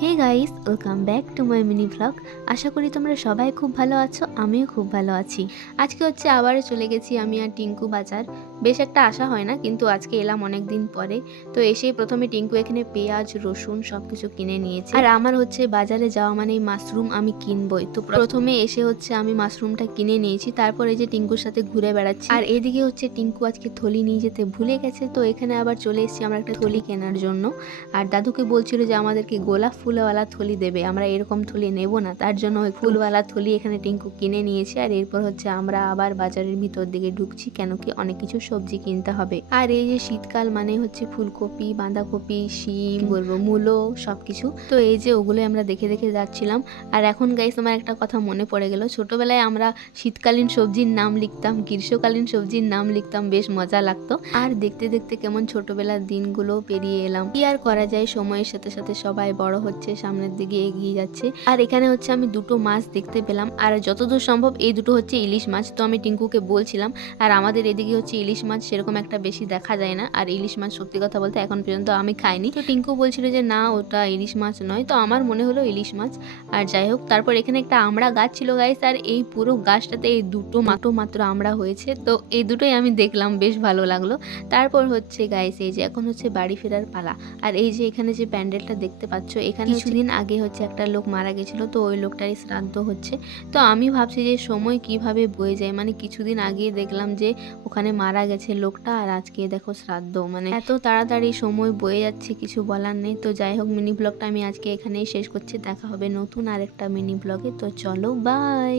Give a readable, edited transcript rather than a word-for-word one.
Hey guys, welcome back to my mini blog. আশা করি তোমরা সবাই খুব ভালো আছো, আমিও খুব ভালো আছি। আজকে হচ্ছে আবারও চলে গেছি আমি আর টিঙ্কু বাজার। বেশ একটা আশা হয় না, কিন্তু আজকে এলাম অনেক দিন পরে। তো এসেই প্রথমে টিঙ্কু এখানে পেঁয়াজ রসুন সব কিছু কিনে নিয়েছে। আর আমার হচ্ছে বাজারে যাওয়া মানেই মাশরুম আমি কিনবই। তো প্রথমে এসে হচ্ছে আমি মাশরুমটা কিনে নিয়েছি, তারপরে যে টিঙ্কুর সাথে ঘুরে বেড়াচ্ছি। আর এদিকে হচ্ছে টিঙ্কু আজকে থলি নিয়ে যেতে ভুলে গেছে, তো এখানে আবার চলে এসেছি আমরা একটা থলি কেনার জন্য। আর দাদুকে বলছিল যে আমাদেরকে গোলাপ ফুলওয়ালা থলি দেবে, আমরা এরকম থলি নেব না, তার জন্য ওই ফুলওয়ালা থলি এখানে টিঙ্কু কিনে নিয়েছে। আর এরপর হচ্ছে আমরা আবার বাজারের ভিতর দিকে ঢুকছি, কেন কি অনেক কিছু সবজি কিনতে হবে। আর এই যে শীতকাল মানে হচ্ছে ফুলকপি, বাঁধাকপি, শিম, বলবো মূলো, সবকিছু। তো এই যে ওগুলো আমরা দেখে দেখে যাচ্ছিলাম। আর এখন গাইস আমার একটা কথা মনে পড়ে গেল, ছোটবেলায় আমরা শীতকালীন সবজির নাম লিখতাম, গ্রীষ্মকালীন সবজির নাম লিখতাম, বেশ মজা লাগতো। আর দেখতে দেখতে কেমন ছোটবেলার দিনগুলো পেরিয়ে এলাম। কি আর করা যায়, সময়ের সাথে সাথে সবাই বড় হচ্ছে, সামনের দিকে এগিয়ে যাচ্ছে। আর এখানে হচ্ছে আমি দুটো মাছ দেখতে পেলাম, আর যতদূর সম্ভব এই দুটো হচ্ছে ইলিশ মাছ। তো আমি টিঙ্কুকে বলছিলাম, আর আমাদের এদিকে হচ্ছে ইলিশ মাছ সেরকম একটা বেশি দেখা যায় না। আর ইলিশ মাছ সত্যি কথা বলতে এখন পর্যন্ত আমি খাইনি। তো টিঙ্কু বলছিল যে না, ওটা ইলিশ মাছ নয়। তো আমার মনে হলো ইলিশ মাছ। আর যাই হোক, তারপর এখানে একটা আমড়া গাছ ছিল গাইস, আর এই পুরো গাছটাতে এই দুটো মাত্র আমড়া হয়েছে। তো এই দুটোই আমি দেখলাম, বেশ ভালো লাগলো। তারপর হচ্ছে গাইস এই যে এখন হচ্ছে বাড়ি ফেরার পালা। আর এই যে এখানে যে প্যান্ডেলটা দেখতে পাচ্ছ, এখানে কিছুদিন আগে হচ্ছে একটা লোক মারা গেছিল, তো ওই লোকটারই শ্রাদ্ধ হচ্ছে। তো আমি ভাবছি যে সময় কিভাবে বয়ে যায়, মানে কিছুদিন আগে দেখলাম যে ওখানে মারা গেছে লোকটা, আর আজকে দেখো শ্রাদ্ধ, মানে এত তাড়াতাড়ি সময় বয়ে যাচ্ছে, কিছু বলার নেই। তো যাই হোক, মিনি ব্লগটা আমি আজকে এখানেই শেষ করছি। দেখা হবে নতুন আরেকটা মিনি ব্লগে। তো চলো, বাই।